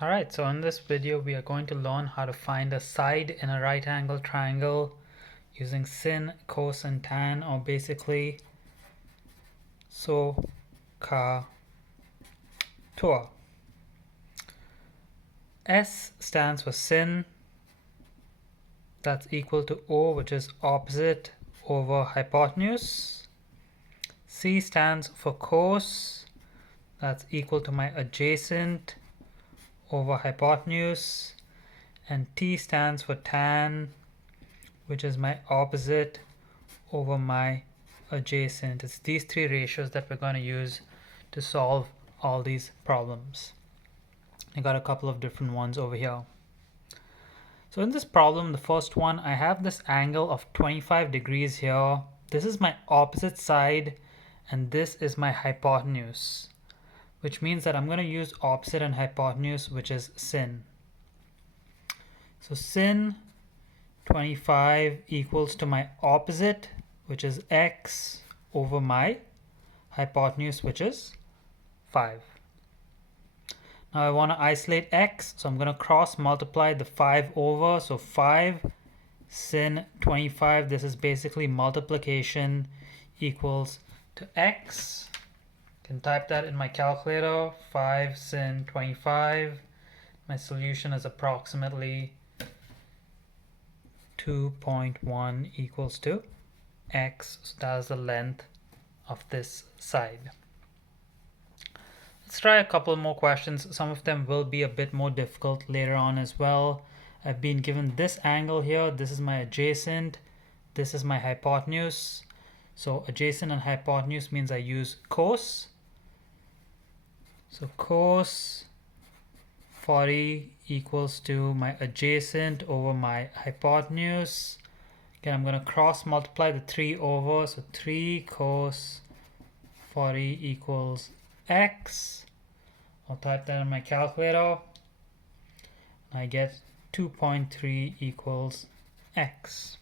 Alright, so in this video we are going to learn how to find a side in a right angle triangle using sin, cos, and tan, or basically SOHCAHTOA. S stands for sin, that's equal to O, which is opposite over hypotenuse. C stands for cos, that's equal to my adjacent over hypotenuse, and T stands for tan, which is my opposite over my adjacent. It's these three ratios that we're going to use to solve all these problems. I got a couple of different ones over here. So in this problem, the first one, I have this angle of 25 degrees here. This is my opposite side, and this is my hypotenuse, which means that I'm going to use opposite and hypotenuse, which is sin. So sin 25 equals to my opposite, which is x, over my hypotenuse, which is 5. Now I want to isolate x, so I'm going to cross multiply the 5 over. So 5 sin 25, this is basically multiplication, equals to x. Can type that in my calculator. 5 sin 25. My solution is approximately 2.1 equals to x. So that is the length of this side. Let's try a couple more questions. Some of them will be a bit more difficult later on as well. I've been given this angle here. This is my adjacent. This is my hypotenuse. So adjacent and hypotenuse means I use cos. So cos 40 equals to my adjacent over my hypotenuse. Again, I'm going to cross multiply the 3 over. So 3 cos 40 equals x. I'll type that in my calculator. I get 2.3 equals x.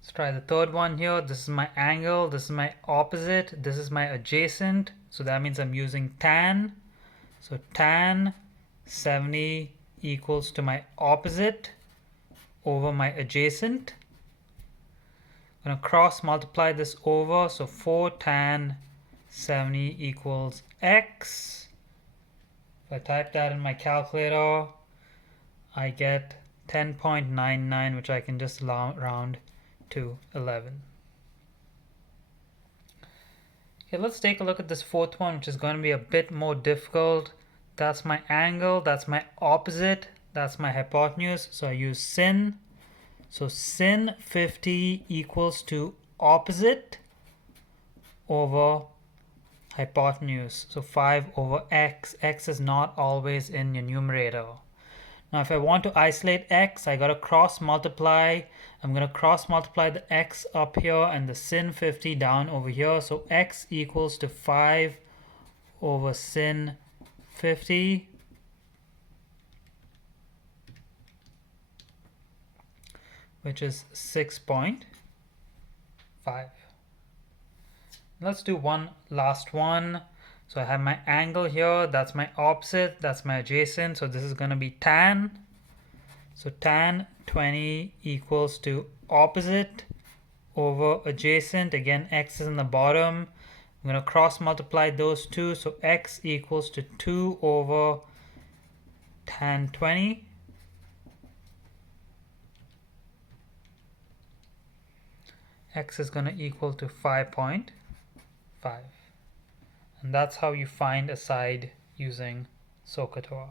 Let's try the third one here. This is my angle, this is my opposite, this is my adjacent. So that means I'm using tan. So tan 70 equals to my opposite over my adjacent. I'm going to cross multiply this over. So 4 tan 70 equals x. If I type that in my calculator, I get 10.99, which I can just round to 11. Okay, let's take a look at this fourth one, which is going to be a bit more difficult. That's my angle, that's my opposite, that's my hypotenuse. So I use sin. So sin 50 equals to opposite over hypotenuse. So 5 over x. X is not always in your numerator. Now if I want to isolate x, I got to cross multiply. I'm going to cross multiply the x up here and the sin 50 down over here. So x equals to 5 over sin 50. Which is 6.5. Let's do one last one. So I have my angle here, that's my opposite, that's my adjacent. So this is going to be tan. So tan 20 equals to opposite over adjacent. Again, x is in the bottom. I'm going to cross multiply those two. So x equals to 2 over tan 20. X is going to equal to 5.5. And that's how you find a side using SOHCAHTOA.